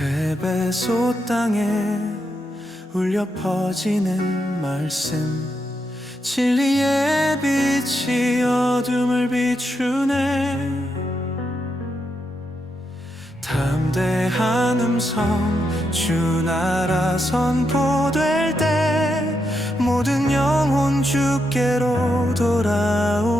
에베소 땅에 울려 퍼지는 말씀. 진리의 빛이 어둠을 비추네. 담대한 음성 주 나라 선포될 때 모든 영혼 주께로 돌아오.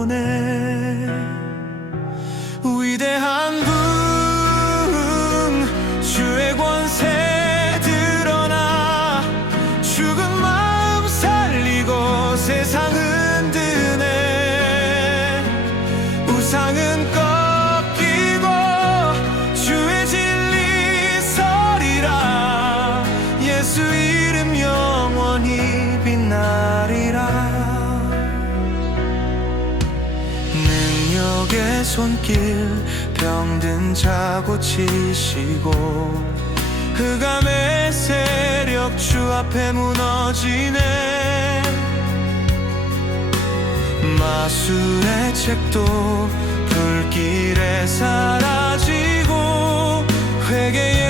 손길 병든 자고 치시고 그감의 세력 주 앞에 무너지네. 마술의 책도 불길에 사라지고 회개의